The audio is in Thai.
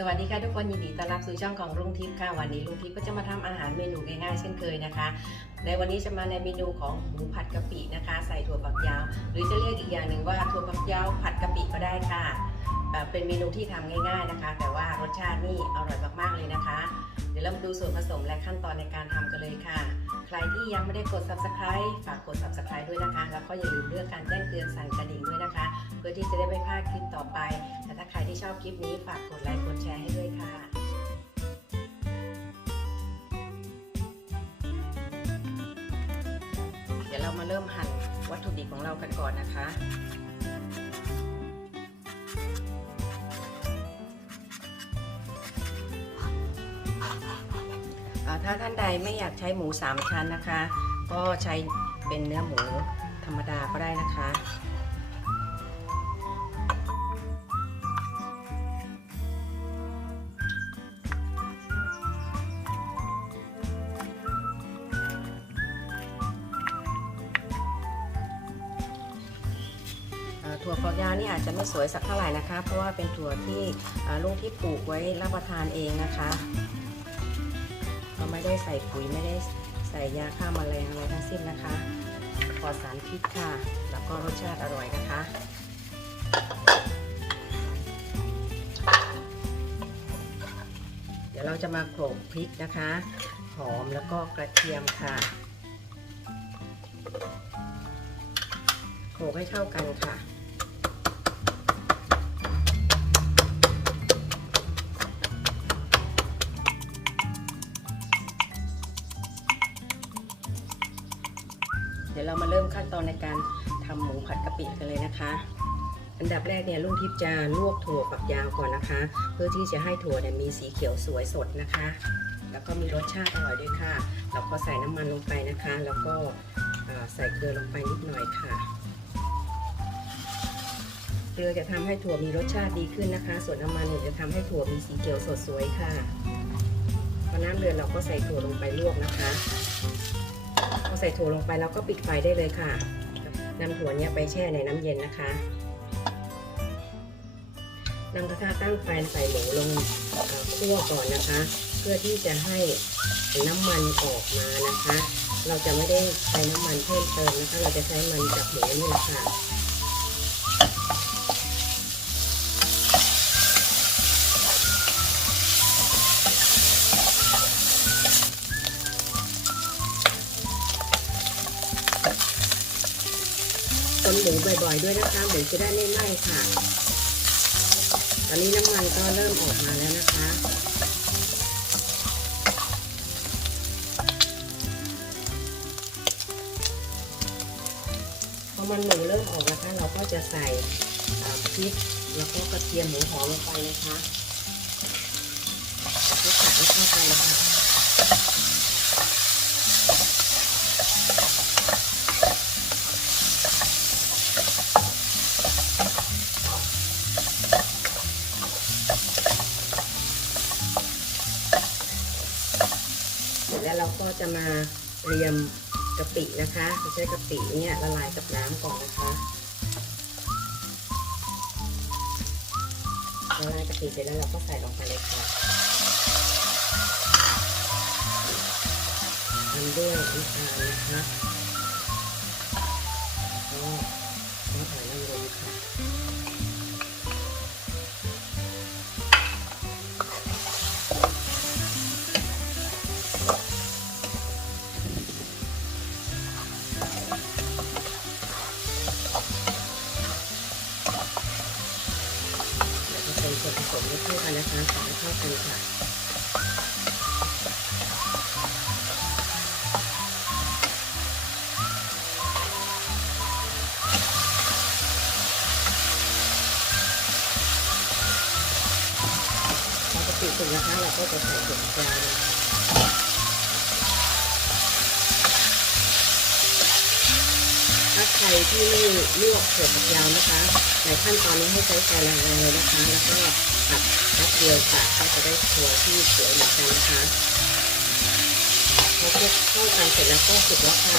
สวัสดีค่ะทุกคนยินดีต้อนรับสู่ช่องของลุงทิพย์ค่ะวันนี้ลุงทิพย์ก็จะมาทำอาหารเมนูง่ายๆเช่นเคยนะคะ ในวันนี้จะมาในเมนูของหมูผัดกะปินะคะ ใส่ถั่วฝักยาว หรือจะเรียกอีกอย่างหนึ่งว่าถั่วฝักยาวผัดกะปิก็ได้ค่ะเอ่อเป็นเมนูที่ทำง่าย ๆนะคะ แต่ว่ารสชาตินี่อร่อยมากๆเลยนะคะ เดี๋ยวเรามาดูส่วนผสมและขั้นตอนในการ ที่ยังไม่ได้กด subscribe ฝากกด subscribe ด้วยนะคะ แล้วก็อย่าลืมเลือกการแจ้งเตือนสั่นกระดิ่งด้วยนะคะ เพื่อที่จะได้ไม่พลาดคลิปต่อไปและถ้าใครที่ชอบคลิปนี้ฝากกดไลค์กดแชร์ให้ด้วยค่ะเดี๋ยวเรามาเริ่มหั่นวัตถุดิบของเรากันก่อนนะคะ ถ้าท่านใดไม่อยากใช้หมูสามชั้นนะคะ ก็ใช้เป็นเนื้อหมูธรรมดาก็ได้นะคะถั่วฝักยาวนี่อาจจะไม่สวยสักเท่าไหร่นะคะ เพราะว่าเป็นถั่วที่ลุงที่ปลูกไว้รับประทานเองนะคะ เราไม่ได้ใส่ปุ๋ยไม่ได้ใส่ยาฆ่าแมลงอะไรทั้งสิ้นนะคะปลอดสารพิษค่ะ แล้วก็รสชาติอร่อยนะคะเดี๋ยวเราจะมาโขลกพริกนะคะ หอมแล้วก็กระเทียมค่ะโขลกให้เข้ากันค่ะ ขั้นตอนในการทำหมูผัดกะปิกันเลยนะคะ อันดับแรกเนี่ยลุงทิพย์จะลวกถั่วฝักยาวก่อนนะคะ เพื่อที่จะให้ถั่วเนี่ยมีสีเขียวสวยสดนะคะ แล้วก็มีรสชาติอร่อยด้วยค่ะเราก็ใส่น้ำมันลงไปนะคะ แล้วก็ใส่เกลือลงไปนิดหน่อยค่ะเกลือจะทำให้ถั่วมีรสชาติดีขึ้นนะคะ ส่วนน้ำมันเนี่ยจะทำให้ถั่วมีสีเขียวสดสวยค่ะพอน้ำเดือดเราก็ใส่ถั่วลงไปลวกนะคะ พอใส่ถั่วลงไปแล้วก็ปิดไฟได้เลยค่ะนำถั่วเนี้ยไปแช่ในน้ำเย็นนะคะนำกระทะตั้งไฟใส่หมูลงคั่วก่อนนะคะ เพื่อที่จะให้น้ำมันออกมานะคะ เราจะไม่ได้ใช้น้ำมันเพิ่มเติมนะคะ เราจะใช้มันจากหมูนี่แหละค่ะ หมูบ่อยๆด้วยนะคะหมูจะได้ไม่ไหม้ค่ะ ตอนนี้น้ำมันก็เริ่มออกมาแล้วนะคะพอมันหมูเริ่มออกนะคะ เราก็จะใส่พริกแล้วก็กระเทียมหมูหอมลงไปนะคะแล้วก็ผัดให้เข้ากันค่ะ เสร็จแล้วเรา ก็จะมาเตรียมกะปินะคะใช้กะปิเนี่ยละลายกับน้ำก่อนนะคะละลายกะปิเสร็จแล้วเราก็ใส่ลงไปเลยค่ะทำด้วยน้ำตาลนะคะ ผสมให้เข้ากันนะคะใส่ให้เข้ากันค่ะพอกะปิสุกนะคะเราก็จะใส่ถั่วแดง ใครที่ไม่ลวกถั่วฝักยาวนะคะในขั้นตอนนี้ให้ใช้ไฟแรงเลยนะคะ แล้วก็ตัดแป๊บเดียวค่ะก็จะได้ถั่วที่สวยเหมือนกันนะคะพอคลุกเข้ากันเสร็จแล้วก็สุกแล้วค่ะ